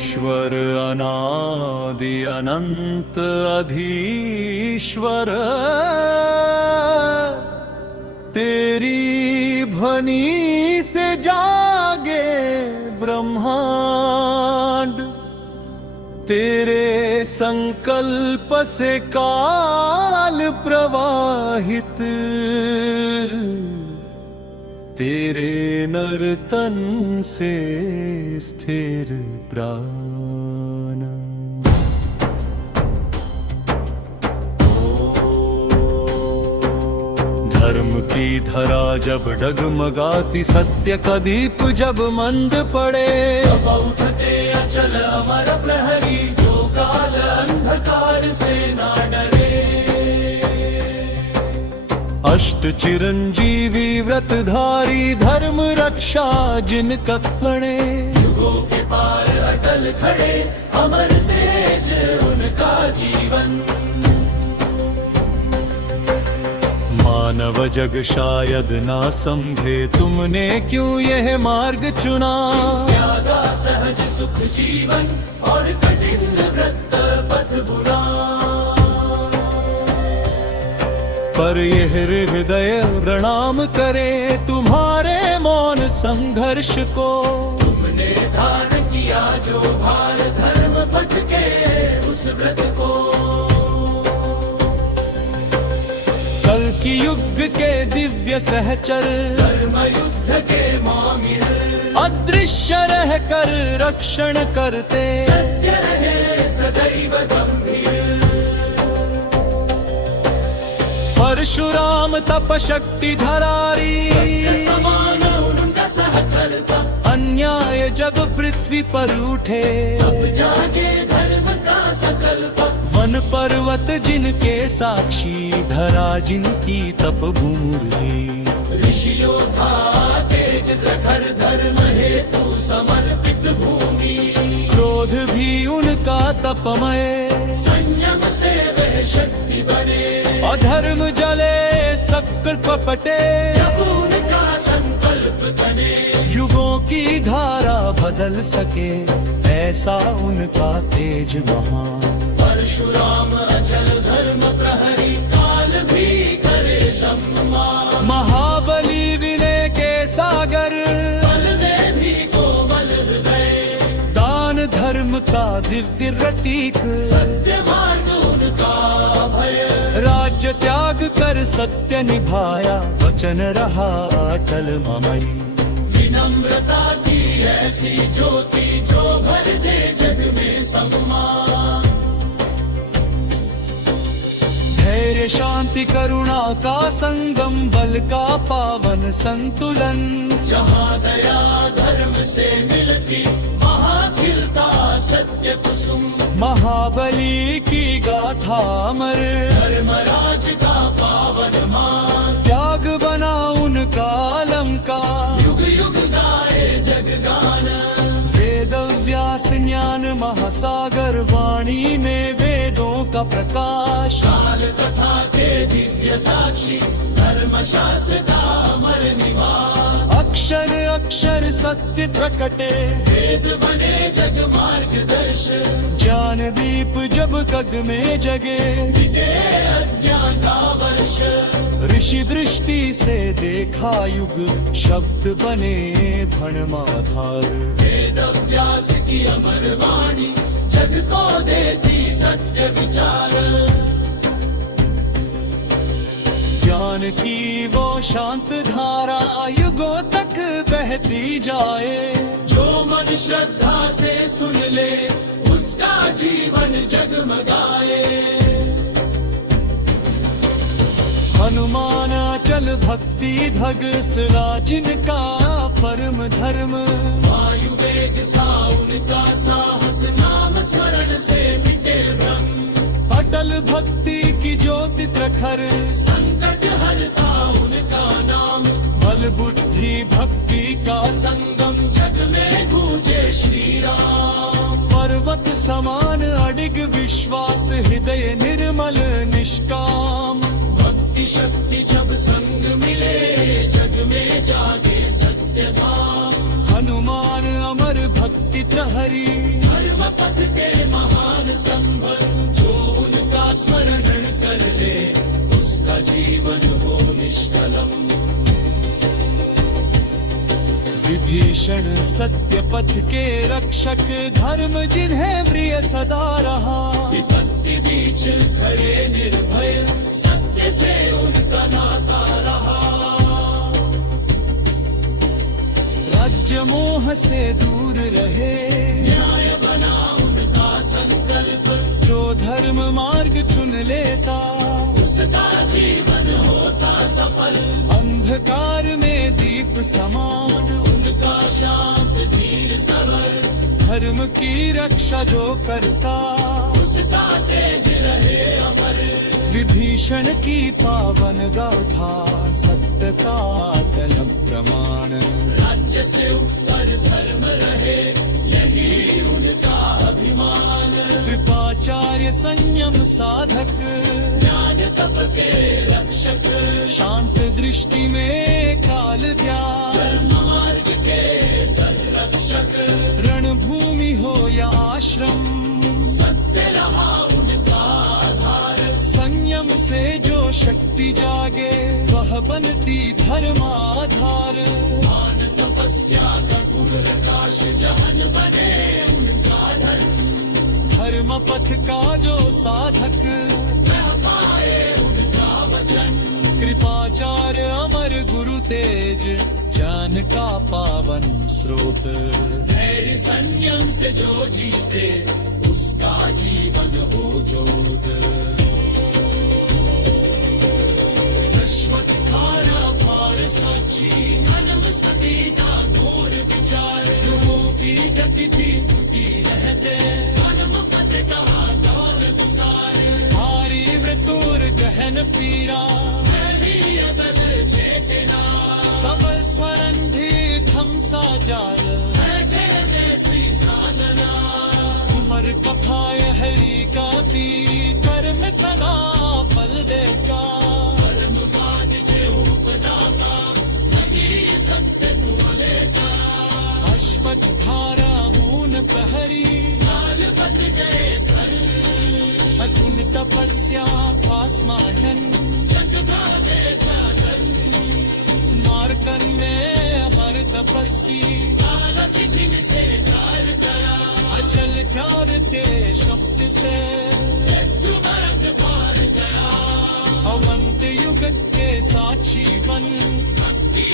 ईश्वर अनादि अनंत अधीश्वर, तेरी ध्वनि से जागे ब्रह्मांड, तेरे संकल्प से काल प्रवाहित, तेरे नर्तन से स्थिर प्राण। धर्म की धरा जब डगमगाती, सत्य का दीप जब मंद पड़े, तब उठते अचल अमर प्रहरी, जो काल अंधकार से ना डरे। अष्ट चिरंजीवी व्रतधारी, धर्म रक्षा जिनका पड़े, युगों के पार अटल खड़े, अमर तेज उनका जीवन। मानव जग शायद ना समझे, तुमने क्यों यह मार्ग चुना, त्यागा सहज सुख जीवन और कठिन व्रत पथ बुरा। पर यह हृदय प्रणाम करे तुम्हारे मौन संघर्ष को, तुमने धारण किया जो भार धर्म पथ के उस व्रत को। कल की युग के दिव्य सहचर, धर्म युद्ध के मामिर, अदृश्य रह कर रक्षण करते, सत्य रहे सदैव गंभीर। परशुराम तप शक्ति धरारी, समान उनका सहकर्ता, अन्याय जब पृथ्वी पर उठे, तब जागे धर्म का संकल्प। वन पर्वत जिनके साक्षी, धरा जिनकी तप भूमि, ऋषियों था तेज प्रखर, धर्म हेतु समर्पित भूमि। क्रोध भी उनका तपमय, संयम से वह शक्ति बने, अधर्म जले सक्र पपटे, जब उनका संकल्प बने। युगों की धारा बदल सके, ऐसा उनका तेज महान। परशुराम अचल धर्म प्रहरी, काल भी करे सम्मान। महाबली विनय के सागर, बल में भी कोमल हृदय, दान धर्म का दिव्य प्रतीक, सत्य मार्ग उनका भय। राज्य त्याग कर सत्य निभाया, वचन रहा अटल ममई। विनम्रता की ऐसी ज्योति, जो भर दे जग में सम्मान। धैर्य शांति करुणा का संगम, बल का पावन संतुलन। जहाँ दया धर्म से मिलती, वहाँ खिलता सत्य कुसुम। महाबली की गाथा अमर, धर्मराज का पावन मान। त्याग बना उनका आलम का, युग युग गाए जग गान। वेद व्यास ज्ञान महासागर, वाणी में वेदों का प्रकाश। काल कथा के दिव्य साक्षी, धर्म शास्त्र का अमर निवास। अक्षर अक्षर सत्य प्रकटे, वेद बने जग मार्गदर्श। ज्ञान दीप जब कग में जगे, बीते अज्ञान का वर्ष। ऋषि दृष्टि से देखा युग, शब्द बने धर्माधार। वेद व्यास की अमर वाणी, जग को देती सत्य विचार। ज्ञान की वो शांत धारा, युगों तक बहती जाए। जो मन श्रद्धा से सुन ले, उसका जीवन जगमगाए। हनुमान अचल भक्ति धग, सरा जिनका परम धर्म। वायु वेग सा उनका साहस, नाम स्मरण से मिटे भ्रम। अटल भक्ति की ज्योति प्रखर, संकट हरता उनका नाम। बल बुद्धि भक्ति का संगम, जग में गूंजे श्री राम। पर्वत समान अडिग विश्वास, हृदय निर्मल निष्काम। भक्ति शक्ति जब संग मिले, जग में जागे सत्य धाम। हनुमान अमर भक्ति प्रहरी, पथ के महान संभव, जो उनका स्मरण कर ले उसका जीवन हो निष्कलम। विभीषण सत्य पथ के रक्षक, धर्म जिन्हें प्रिय सदा रहा, विपत्ति बीच खड़े निर्भय, सत्य से उनका नाता रहा। राज्य मोह से दूर रहे, न्याय बना उनका संकल्प, जो धर्म मार्ग चुन लेता उसका जीवन होता सफल। अंधकार में दीप समान उनका शांत धीर सबर, धर्म की रक्षा जो करता उसका तेज रहे अमर। विभीषण की पावन गाथा, सत्य का अतल प्रमाण, राज्य से ऊपर धर्म रहे यही उनका अभिमान। कृपाचार्य संयम साधक, ज्ञान तप के रक्षक, शांत दृष्टि में काल ज्ञान, धर्म मार्ग के संरक्षक। रणभूमि हो या आश्रम, सत्य रहा उनका आधार। संयम से जो शक्ति जागे वह बनती धर्माधार। ध्यान तपस्या का प्रकाश जहन बने उनका धर्म, धर्म पथ का जो साधक वह पाए उनका वचन। कृपाचार्य अमर गुरु तेज, ज्ञान का पावन स्रोत, धैर्य संयम से जो जीते उसका जीवन हो ज्योत। रश्वत धारा पार साची, कर्म सतीता घोर विचार, युगों की गति भी टूटी रहते, कर्म पथ का दौर विसार। भारी व्रतुर गहन पीरा, बल चेतना, सबल स्वरंधी धमसा जाल, श्री साधना। उमर कथाय हरि का पी, कर्म सदा पल देका, कर्म बाद जे उपदाता, नहीं सत्य बोलेता। अश्वत्थ धारा ऊन प्रहरी, लाल पथ गए सर, अतुन तपस्या पासमाहन, जगदावे जागन। मार्कन में अमर तपस्वी, कालक जिनसे कार करा, अचल ध्यान ते शब्द से मृत्यु मर्द पार गया। अवंत युग के साक्षी बन, भक्ति